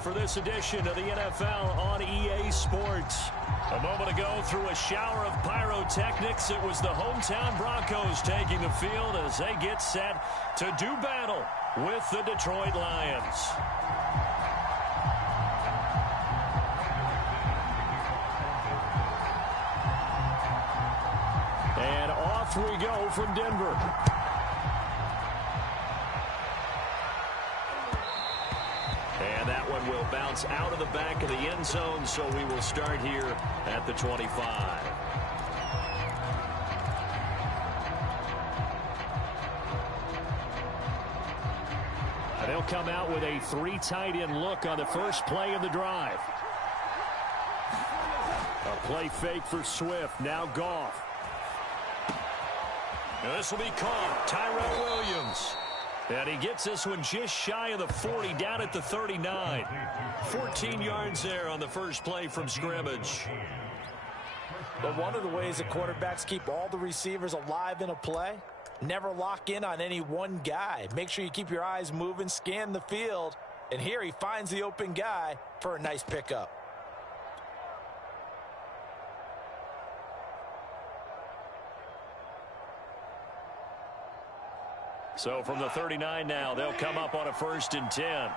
for this edition of the NFL on EA Sports. A moment ago, through a shower of pyrotechnics, it was the hometown Broncos taking the field as they get set to do battle with the Detroit Lions. And off we go from Denver. And that one will bounce out of the back of the end zone, so we will start here at the 25. They'll come out with a 3 tight end look on the first play of the drive. A play fake for Swift. Now Goff. Now this will be caught. Tyrell Williams. And he gets this one just shy of the 40, down at the 39. 14 yards there on the first play from scrimmage. But one of the ways that quarterbacks keep all the receivers alive in a play, never lock in on any one guy. Make sure you keep your eyes moving, scan the field. And here he finds the open guy for a nice pickup. So from the 39 now, they'll come up on a 1st and 10.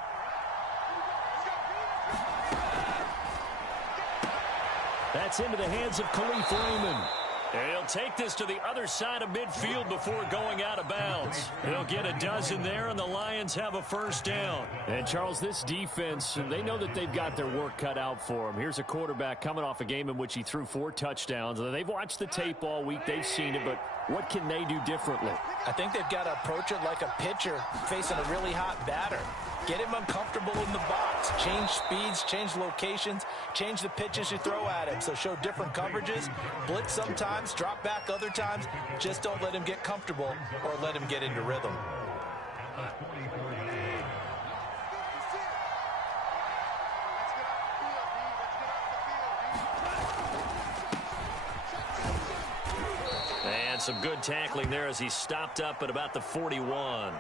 That's into the hands of Khalif Raymond. And he'll take this to the other side of midfield before going out of bounds. He'll get a dozen there, and the Lions have a 1st down. And, Charles, this defense, they know that they've got their work cut out for them. Here's a quarterback coming off a game in which he threw 4 touchdowns. They've watched the tape all week. They've seen it, but what can they do differently? I think they've got to approach it like a pitcher facing a really hot batter. Get him uncomfortable in the box. Change speeds, change locations, change the pitches you throw at him. So show different coverages. Blitz sometimes, drop back other times. Just don't let him get comfortable or let him get into rhythm. And some good tackling there as he stopped up at about the 41.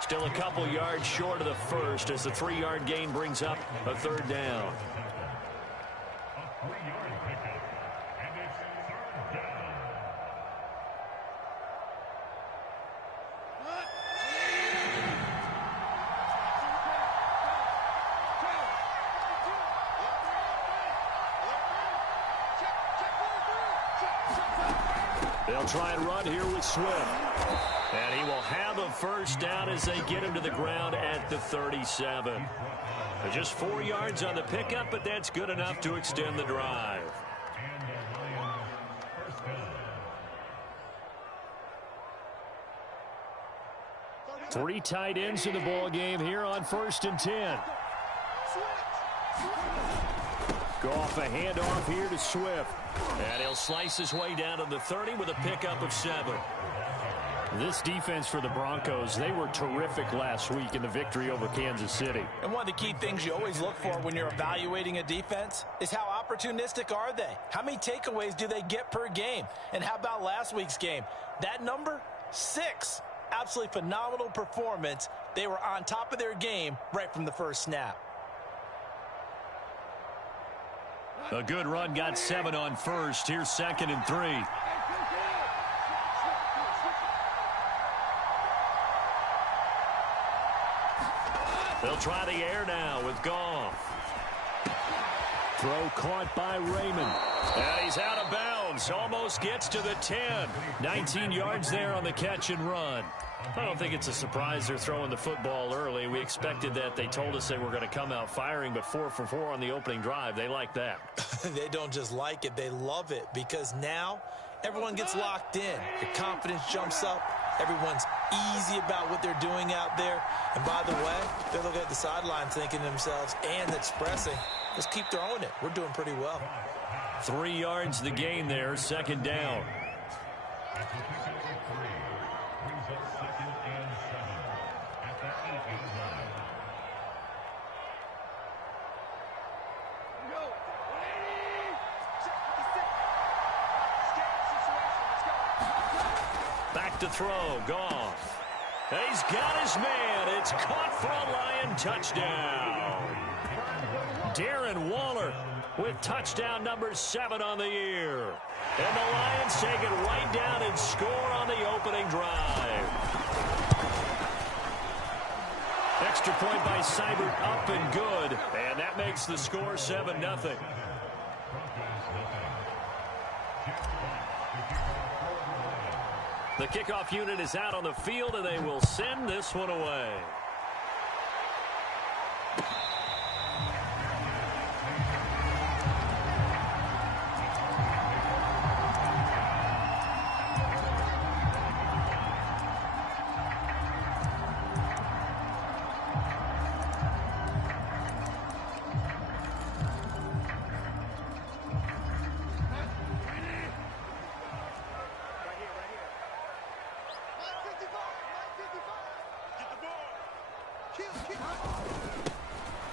Still a couple yards short of the first as the 3-yard gain brings up a 3rd down. They'll try and run here with Swift. And he will have a 1st down as they get him to the ground at the 37. Just 4 yards on the pickup, but that's good enough to extend the drive. Three tight ends in the ball game here on 1st and 10. Goff, a handoff here to Swift. And he'll slice his way down to the 30 with a pickup of 7. This defense for the Broncos, they were terrific last week in the victory over Kansas City. And one of the key things you always look for when you're evaluating a defense is how opportunistic are they? How many takeaways do they get per game? And how about last week's game? That number, 6. Absolutely phenomenal performance. They were on top of their game right from the first snap. A good run, got 7 on 1st. Here's 2nd and 3. They'll try the air now with Goff. Throw caught by Raymond. And he's out of bounds. Almost gets to the 10. 19 yards there on the catch and run. I don't think it's a surprise they're throwing the football early. We expected that. They told us they were going to come out firing, but 4 for 4 on the opening drive. They like that. They don't just like it. They love it because now everyone gets locked in. The confidence jumps up. Everyone's easy about what they're doing out there. And by the way, they're looking at the sideline thinking to themselves and expressing, let's keep throwing it. We're doing pretty well. 3 yards the gain there, 2nd down. Back to throw, Goff. He's got his man. It's caught for a Lion touchdown. Darren Waller with touchdown number 7 on the year. And the Lions take it right down and score on the opening drive. Extra point by Seibert, up and good. And that makes the score 7-0. The kickoff unit is out on the field, and they will send this one away.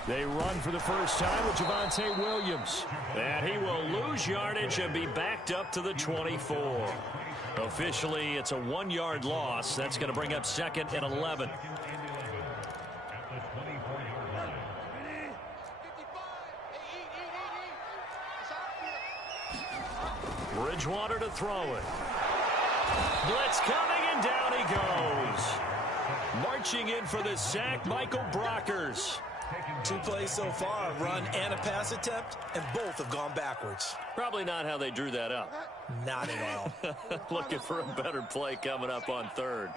They run for the first time with Javonte Williams. And he will lose yardage and be backed up to the 24. Officially, it's a 1-yard loss. That's going to bring up 2nd and 11. Bridgewater to throw it. Blitz coming, and down he goes. Marching in for the sack, Michael Brockers. 2 plays so far, a run and a pass attempt, and both have gone backwards. Probably not how they drew that up. Not at all. Looking for a better play coming up on 3rd.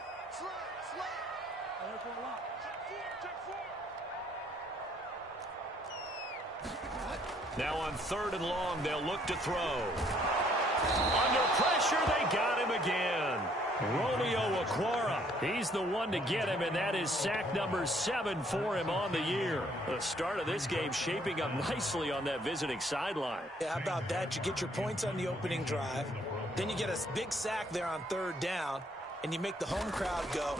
Now on 3rd and long, they'll look to throw. Under pressure, they got him again. Romeo Okwara. He's the one to get him, and that is sack number 7 for him on the year. The start of this game shaping up nicely on that visiting sideline. Yeah, how about that? You get your points on the opening drive. Then you get a big sack there on 3rd down, and you make the home crowd go.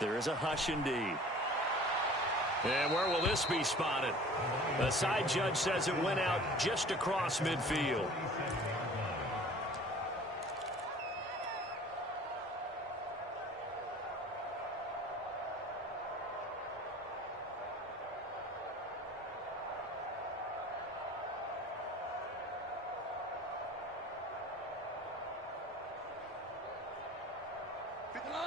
There is a hush indeed. And where will this be spotted? The side judge says it went out just across midfield.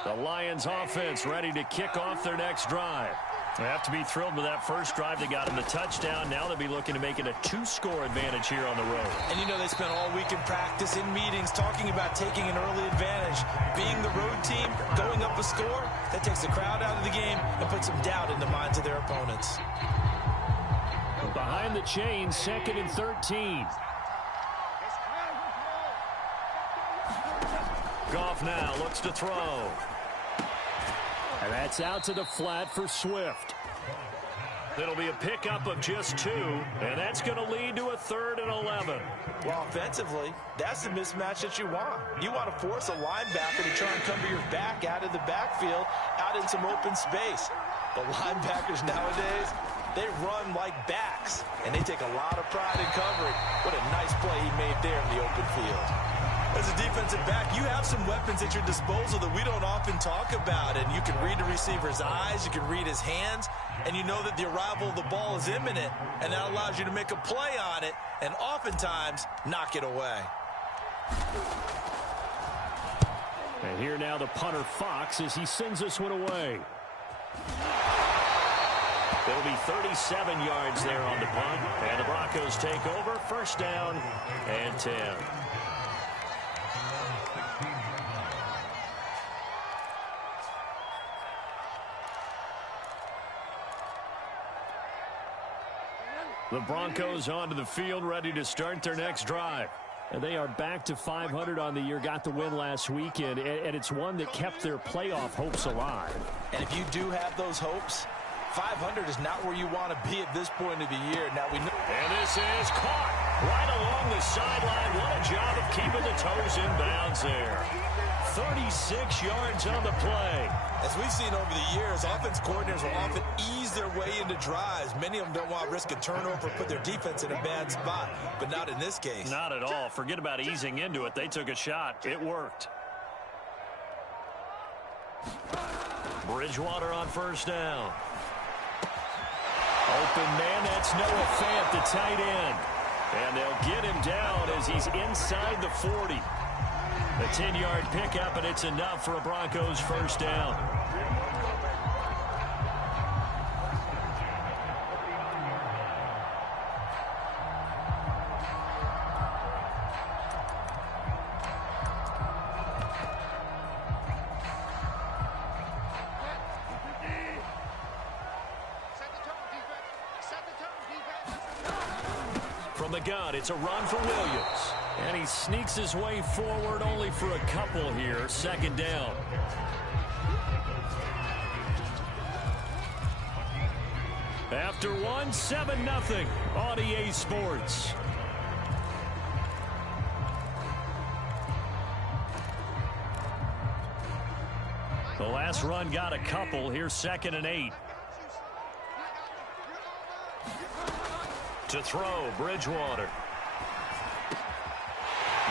The Lions offense ready to kick off their next drive. They have to be thrilled with that first drive. They got him the touchdown. Now they'll be looking to make it a 2-score advantage here on the road. And you know they spent all week in practice, in meetings, talking about taking an early advantage. Being the road team, going up a score, that takes the crowd out of the game and puts some doubt in the minds of their opponents. Behind the chains, 2nd and 13. Goff now looks to throw. And that's out to the flat for Swift. It'll be a pickup of just 2, and that's going to lead to a 3rd and 11. Well, offensively, that's the mismatch that you want. You want to force a linebacker to try and cover your back out of the backfield, out in some open space. The linebackers nowadays, they run like backs, and they take a lot of pride in covering. What a nice play he made there in the open field. As a defensive back, you have some weapons at your disposal that we don't often talk about. And you can read the receiver's eyes, you can read his hands, and you know that the arrival of the ball is imminent, and that allows you to make a play on it and oftentimes knock it away. And here now the punter Fox as he sends this one away. It'll be 37 yards there on the punt, and the Broncos take over, 1st down and 10. The Broncos onto the field, ready to start their next drive. And they are back to 500 on the year, got the win last weekend, and it's one that kept their playoff hopes alive. And if you do have those hopes, 500 is not where you want to be at this point of the year. Now we know. And this is caught right along the sideline. What a job of keeping the toes in bounds there. 36 yards on the play. As we've seen over the years, offense coordinators will often ease their way into drives. Many of them don't want to risk a turnover or put their defense in a bad spot, but not in this case. Not at all. Forget about easing into it. They took a shot. It worked. Bridgewater on first down. Open man, that's Noah Fant, the tight end. And they'll get him down as he's inside the 40. A 10-yard pickup, and it's enough for a Broncos first down. From the gun, it's a run for Williams. And he sneaks his way forward only for a couple here. Second down. After one, 7-0 on EA Sports. The last run got a couple. Here's 2nd and 8. To throw, Bridgewater.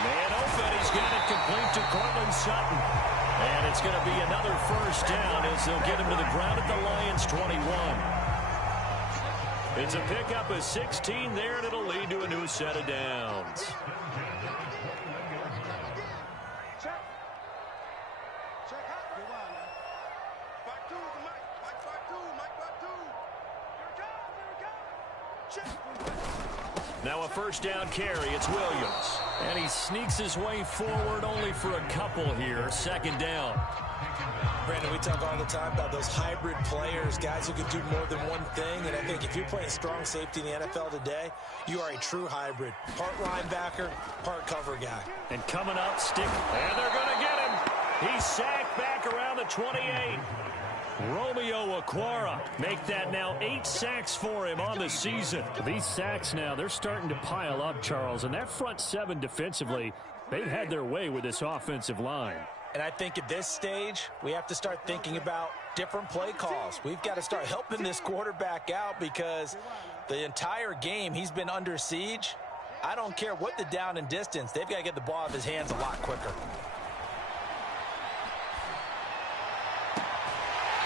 Man open, he's got it complete to Cortland Sutton. And it's going to be another first down as they'll get him to the ground at the Lions' 21. It's a pickup of 16 there, and it'll lead to a new set of downs. Now a first down carry. It's Williams. And he sneaks his way forward only for a couple here. Second down. Brandon, we talk all the time about those hybrid players, guys who can do more than one thing. And I think if you're playing strong safety in the NFL today, you are a true hybrid. Part linebacker, part cover guy. And coming up, stick. And they're going to get him. He's sacked back around the 28. Romeo Okwara make that now 8 sacks for him on the season. These sacks now, they're starting to pile up, Charles. And that front seven defensively, they've had their way with this offensive line. And I think at this stage, we have to start thinking about different play calls. We've got to start helping this quarterback out because the entire game he's been under siege. I don't care what the down and distance. They've got to get the ball out of his hands a lot quicker.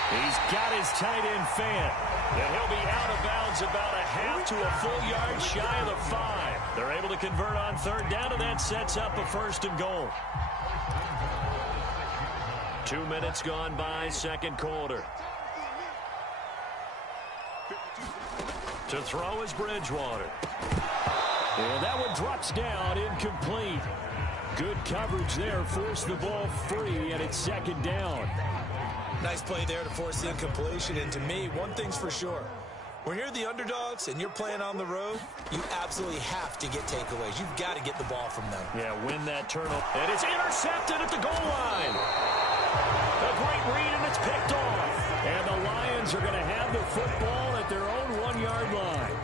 He's got his tight end Fant. And he'll be out of bounds about a half to a full yard shy of the 5. They're able to convert on third down, and that sets up a first and goal. 2 minutes gone by, second quarter. To throw is Bridgewater. And that one drops down, incomplete. Good coverage there, forced the ball free, and it's second down. Nice play there to force the incompletion. And to me, one thing's for sure. When you're the underdogs and you're playing on the road, you absolutely have to get takeaways. You've got to get the ball from them. Yeah, win that turnover. And it's intercepted at the goal line. A great read, and it's picked off. And the Lions are going to have the football at their own 1-yard line.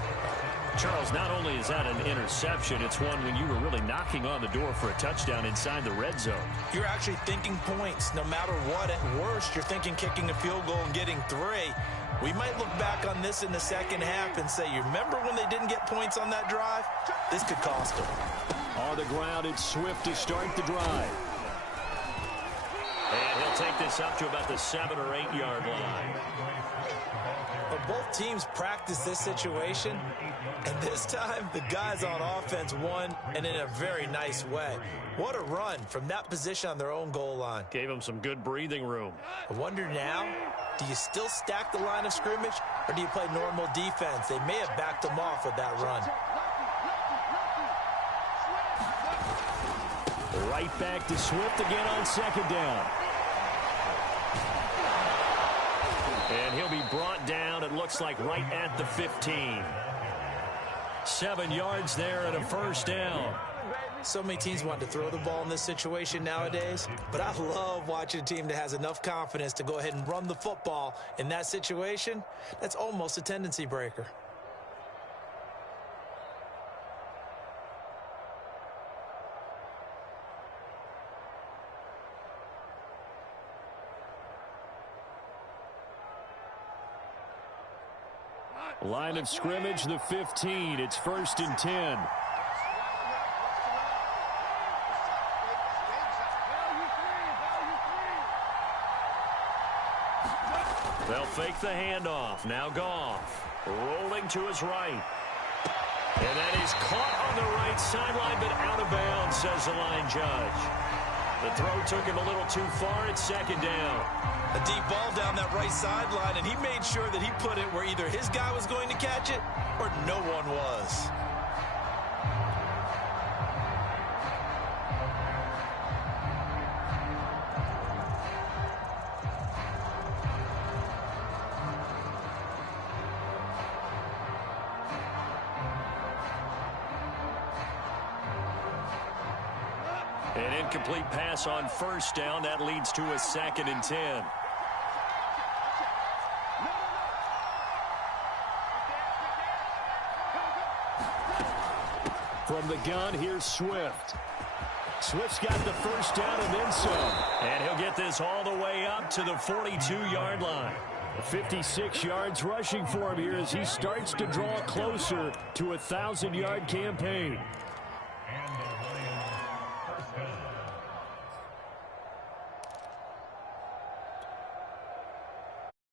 Charles, not only is that an interception, it's one when you were really knocking on the door for a touchdown inside the red zone. You're actually thinking points. No matter what, at worst, you're thinking kicking a field goal and getting 3. We might look back on this in the second half and say, you remember when they didn't get points on that drive? This could cost them. On the ground, it's Swift to start the drive. And he'll take this up to about the 7 or 8 yard line. But both teams practice this situation, and this time the guys on offense won, and in a very nice way. What a run from that position on their own goal line. Gave them some good breathing room. I wonder now, do you still stack the line of scrimmage, or do you play normal defense? They may have backed them off with that run. Right back to Swift again on second down. And he'll be brought down, it looks like, right at the 15. 7 yards there and a first down. So many teams want to throw the ball in this situation nowadays, but I love watching a team that has enough confidence to go ahead and run the football in that situation. That's almost a tendency breaker. Line of scrimmage, the 15. It's 1st and 10. fake the handoff. Now Goff rolling to his right. And that is caught on the right sideline, but out of bounds, says the line judge. The throw took him a little too far. It's second down. A deep ball down that right sideline, and he made sure that he put it where either his guy was going to catch it or no one was. An incomplete pass on first down. That leads to a 2nd and 10. From the gun, here's Swift. Swift's got the first down and then some. And he'll get this all the way up to the 42-yard line. 56 yards rushing for him here as he starts to draw closer to a 1,000-yard campaign.